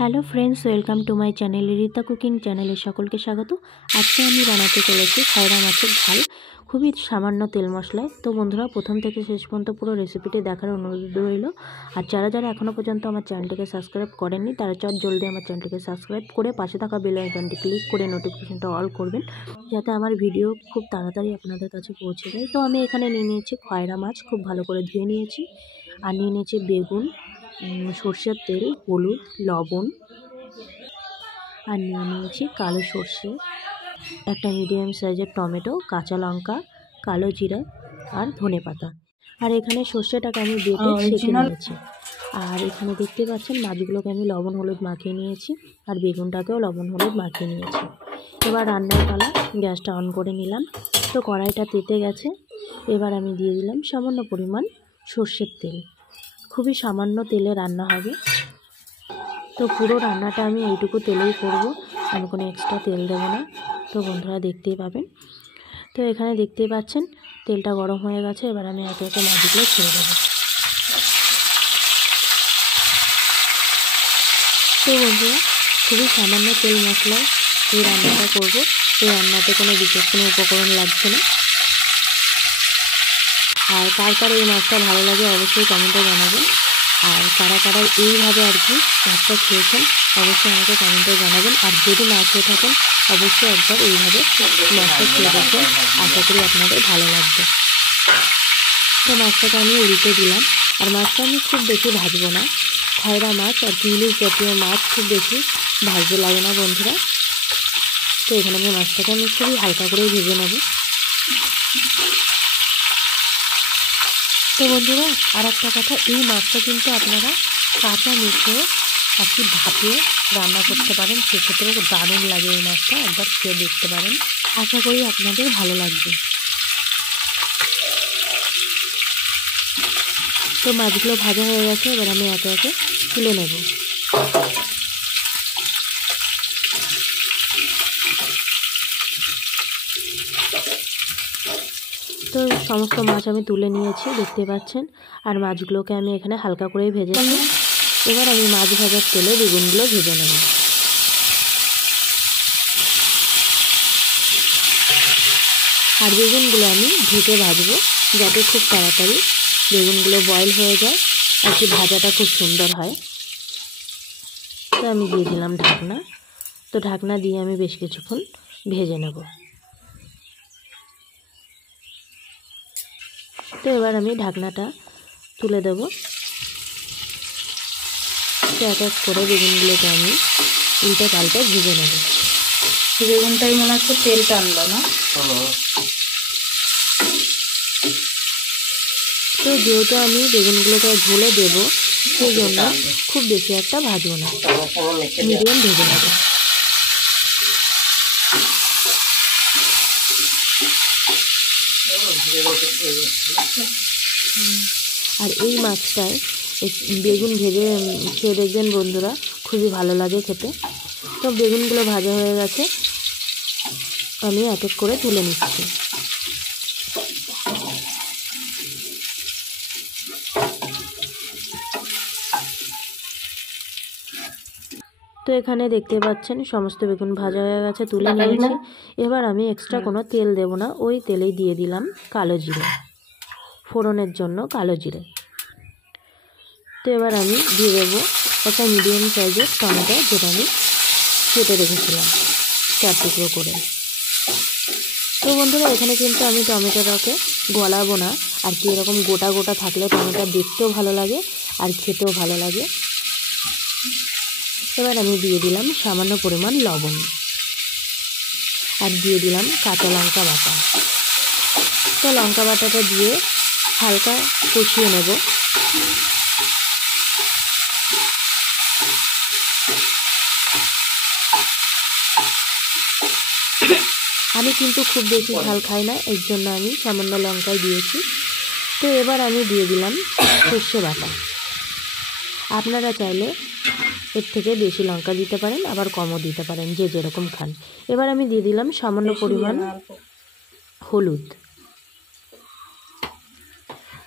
Hello friends, welcome to my channel Rita cooking চ্যানেলে সকলকে স্বাগত। আজকে আমি বানাতে চলেছি খয়রা মাছের ঝাল, খুবই সামান্য তেল মশলায়। তো বন্ধুরা, প্রথম থেকে শেষ পর্যন্ত পুরো রেসিপিটি দেখার অনুরোধ রইল। আর যারা যারা এখনও পর্যন্ত আমার চ্যানেলটিকে সাবস্ক্রাইব করেননি তারা জলদি আমার চ্যানেলটিকে সাবস্ক্রাইব করে পাশে থাকা বেল আইকনটি ক্লিক করে নোটিফিকেশনটা অল করবেন, যাতে আমার ভিডিও খুব তাড়াতাড়ি আপনাদের কাছে পৌঁছে যায়। তো আমি এখানে নিয়ে নিয়েছি খয়রা মাছ, খুব ভালো করে ধুয়ে নিয়েছি। আর নিয়ে নিয়েছি বেগুন, সর্ষের তেল, হলুদ, লবণ, আর নিয়ে নিয়েছি কালো সর্ষে, একটা মিডিয়াম সাইজের টমেটো, কাঁচা লঙ্কা, কালো জিরা আর ধনেপাতা। আর এখানে সর্ষেটাকে আমি বেটে ছেঁকে নিয়েছি। আর এখানে দেখতে পাচ্ছেন মাছগুলোকে আমি লবণ হলুদ মাখিয়ে নিয়েছি, আর বেগুনটাকেও লবণ হলুদ মাখিয়ে নিয়েছি। এবার রান্নার পালা, গ্যাসটা অন করে নিলাম। তো কড়াইটা তেতে গেছে, এবার আমি দিয়ে দিলাম সামান্য পরিমাণ সর্ষের তেল। খুবই সামান্য তেলে রান্না হবে। তো পুরো রান্নাটা আমি এইটুকু তেলেই করব, আমি কোনো এক্সট্রা তেল দেবো না। তো বন্ধুরা দেখতেই পাবেন। তো এখানে দেখতেই পাচ্ছেন তেলটা গরম হয়ে গেছে, এবার আমি একে একে মাছগুলো ছেড়ে দেবো। তো বন্ধুরা, খুবই সামান্য তেল মশলায় এই রান্নাটা করব। এই রান্নাতে কোনো বিশেষ কোনো উপকরণ লাগছে না। আর কার কার এই মাছটা ভালো লাগে অবশ্যই কমেন্টে জানাবেন। আর কারা কারা এইভাবে আর কি মাছটা খেয়েছেন অবশ্যই আমাকে কমেন্টে জানাবেন। আর যদি না খেয়ে থাকেন অবশ্যই একবার এইভাবে মাছটা খেয়ে দেখবেন, আশা করি আপনাদের ভালো লাগবে। তো মাছটাকে আমি উল্টে দিলাম। আর মাছটা আমি খুব বেশি ভাজবো না, খয়রা মাছ আর ইলিশ জাতীয় মাছ খুব বেশি ভাজতে লাগে না বন্ধুরা। তো এখানে মাছটাকে আমি খুবই হালকা করেই ভেজে নেব। তো বন্ধুরা, আর একটা কথা, এই মাছটা কিন্তু আপনারা কাঁচা মিশিয়ে আর কি ভাপিয়ে রান্না করতে পারেন, সেক্ষেত্রেও দারুণ লাগে। এই মাছটা একবার খেয়ে দেখতে পারেন, আশা করি আপনাদের ভালো লাগবে। তো মাছগুলো ভাজা হয়ে গেছে, এবার আমি একে একে তুলে নেব। তো সমস্ত মাছ আমি তুলে নিয়েছি, দেখতে পাচ্ছেন। আর মাছগুলোকে আমি এখানে হালকা করেই ভেজেছি। এবার আমি মাছ ভাজার তেলে বেগুনগুলো ভেজে নেব। আর বেগুনগুলো আমি ঢেকে ভাজবো, যাতে খুব তাড়াতাড়ি বেগুনগুলো বয়েল হয়ে যায় আর কি ভাজাটা খুব সুন্দর হয়। তো আমি দিয়ে দিলাম ঢাকনা। তো ঢাকনা দিয়ে আমি বেশ কিছুক্ষণ ভেজে নেব। তো এবার আমি ঢাকনাটা তুলে দেব। তো এক এক করে বেগুনগুলোকে আমি উল্টে পাল্টে ভেজে নেব। বেগুনটাই মনে হচ্ছে তেল টানলো না। তো যেহেতু আমি বেগুনগুলোকে ঝোলে দেবো, সেই জন্য খুব বেশি একটা ভাজবো না, মিডিয়াম ভেজে নেব। আর এই মাছটায় বেগুন ভেজে খেয়ে দেখবেন বন্ধুরা, খুবই ভালো লাগে খেতে। তো বেগুনগুলো ভাজা হয়ে গেছে, আমি এক এক করে তুলে নিচ্ছি। তো এখানে দেখতে পাচ্ছেন সমস্ত বেগুন ভাজা হয়ে গেছে, তুলে নিয়েছি। এবার আমি এক্সট্রা কোনো তেল দেব না, ওই তেলেই দিয়ে দিলাম কালো জিরে, ফোড়নের জন্য কালো জিরে। তো এবার আমি দিয়ে দেবো একটা মিডিয়াম সাইজের টমেটো, যেটা আমি কেটে রেখেছিলাম 4 টুকরো করে। তো বন্ধুরা, এখানে কিন্তু আমি টমেটোটাকে গলাবো না, আর কি এরকম গোটা গোটা থাকলে টমেটো দেখতেও ভালো লাগে আর খেতেও ভালো লাগে। এবার আমি দিয়ে দিলাম সামান্য পরিমাণ লবণ, আর দিয়ে দিলাম কাঁচা লঙ্কা বাটা। তো লঙ্কা বাটাটা দিয়ে হালকা কষিয়ে নেব। আমি কিন্তু খুব বেশি ঝাল খাই না, এর জন্য আমি সামান্য লঙ্কাই দিয়েছি। তো এবার আমি দিয়ে দিলাম সর্ষে বাটা। আপনারা চাইলে এর থেকে বেশি লঙ্কা দিতে পারেন, আবার কমও দিতে পারেন, যে যেরকম খান। এবার আমি দিয়ে দিলাম সামান্য পরিমাণ হলুদ।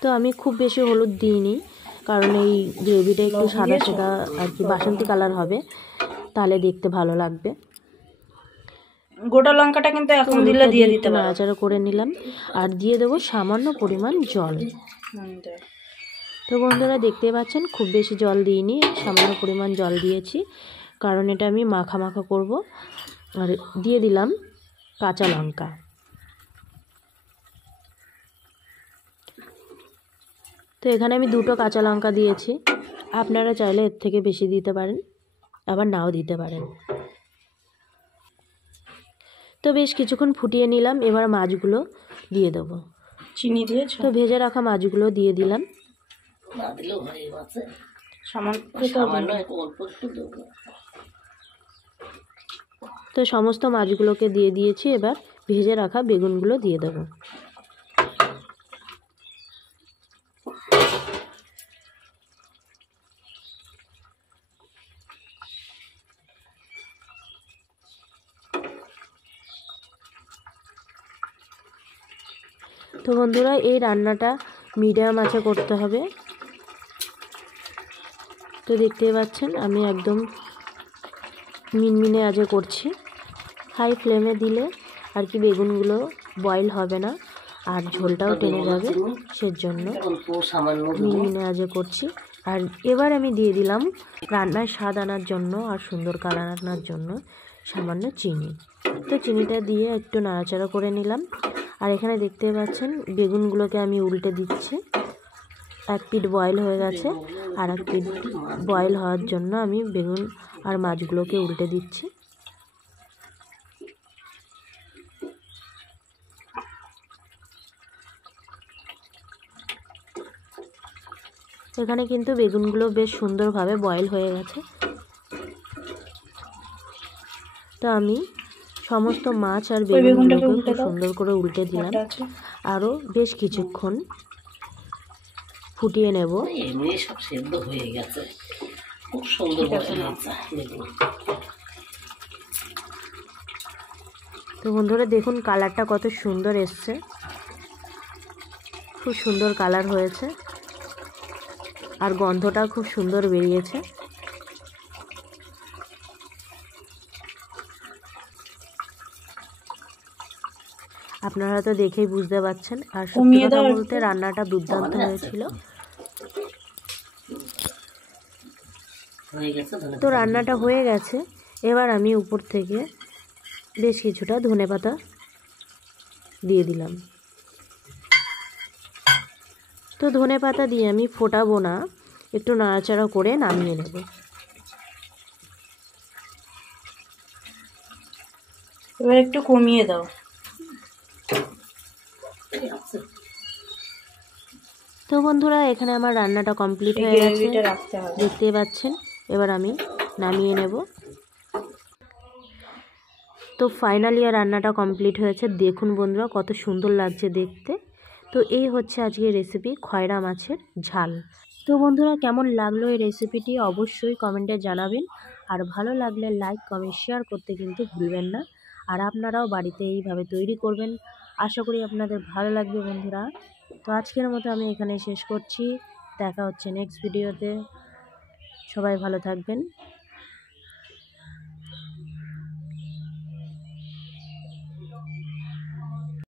তো আমি খুব বেশি হলুদ দিইনি, কারণ এই গ্রেভিটা একটু সাদা সাদা আর কি বাসন্তী কালার হবে, তাহলে দেখতে ভালো লাগবে। গোটা লঙ্কাটা কিন্তু এখন দিলে দিয়ে দিতে পারো। নাড়াচাড়া করে নিলাম আর দিয়ে দেবো সামান্য পরিমাণ জল। তো বন্ধুরা দেখতে পাচ্ছেন খুব বেশি জল দিইনি, সামান্য পরিমাণ জল দিয়েছি, কারণ এটা আমি মাখা মাখা করব। আর দিয়ে দিলাম কাঁচা লঙ্কা। তো এখানে আমি 2টো কাঁচা লঙ্কা দিয়েছি, আপনারা চাইলে এর থেকে বেশি দিতে পারেন, আবার নাও দিতে পারেন। তো বেশ কিছুক্ষণ ফুটিয়ে নিলাম, এবার মাছগুলো দিয়ে দেবো। চিনি দিয়েছো? তো ভেজে রাখা মাছগুলো দিয়ে দিলাম। তো সমস্ত মাছগুলোকে দিয়ে দিয়েছি, এবার ভেজে রাখা বেগুনগুলো দিয়ে দেবো। তো বন্ধুরা এই রান্নাটা মিডিয়াম আঁচে করতে হবে। তো দেখতেই পাচ্ছেন আমি একদম মিনমিনে আঁচে করছি। হাই ফ্লেমে দিলে আর কি বেগুনগুলো বয়েল হবে না আর ঝোলটাও টেনে যাবে, সেজন্য মিনমিনে আঁচে করছি। আর এবার আমি দিয়ে দিলাম রান্নায় স্বাদ আনার জন্য আর সুন্দর কালার আনার জন্য সামান্য চিনি। তো চিনিটা দিয়ে একটু নাড়াচাড়া করে নিলাম। আর এখানে দেখতে পাচ্ছেন বেগুনগুলোকে আমি উল্টে দিচ্ছি। এক পিঠ বয়েল হয়ে গেছে, আর এক পিঠ বয়েল হওয়ার জন্য আমি বেগুন আর মাছগুলোকে উল্টে দিচ্ছি। এখানে কিন্তু বেগুনগুলো বেশ সুন্দরভাবে বয়েল হয়ে গেছে। তো আমি সমস্ত মাছ আর বেগুনগুলোকে খুব সুন্দর করে উল্টে দিলাম, আরও বেশ কিছুক্ষণ ফুটিয়ে নেব। তো বন্ধুরা দেখুন কালারটা কত সুন্দর এসছে, খুব সুন্দর কালার হয়েছে আর গন্ধটা খুব সুন্দর বেরিয়েছে। আপনারা তো দেখেই বুঝতে পারছেন। আর সত্যি কথা বলতে রান্নাটা দুর্দান্ত হয়েছিল। তো রান্নাটা হয়ে গেছে, এবার আমি উপর থেকে বেশ কিছুটা ধনেপাতা দিয়ে দিলাম। তো ধনেপাতা দিয়ে আমি ফোটাবো না, একটু নাড়াচাড়া করে নামিয়ে নেব। এবার একটু কমিয়ে দাও। তো বন্ধুরা এখানে আমার রান্নাটা কমপ্লিট হয়ে গেছে, দেখতেই পাচ্ছেন। এবার আমি নামিয়ে নেব। তো ফাইনালি রান্নাটা কমপ্লিট হয়েছে, দেখুন বন্ধুরা কত সুন্দর লাগছে দেখতে। তো এই হচ্ছে আজকের রেসিপি খয়রা মাছের ঝাল। তো বন্ধুরা কেমন লাগলো এই রেসিপিটি অবশ্যই কমেন্টে জানাবেন, আর ভালো লাগলে লাইক কমেন্ট শেয়ার করতে কিন্তু ভুলবেন না। আর আপনারাও বাড়িতে এইভাবে তৈরি করবেন, আশা করি আপনাদের ভালো লাগবে বন্ধুরা। তো আজকের মতো আমি এখানে শেষ করছি, দেখা হচ্ছে নেক্সট ভিডিওতে। সবাই ভালো থাকবেন।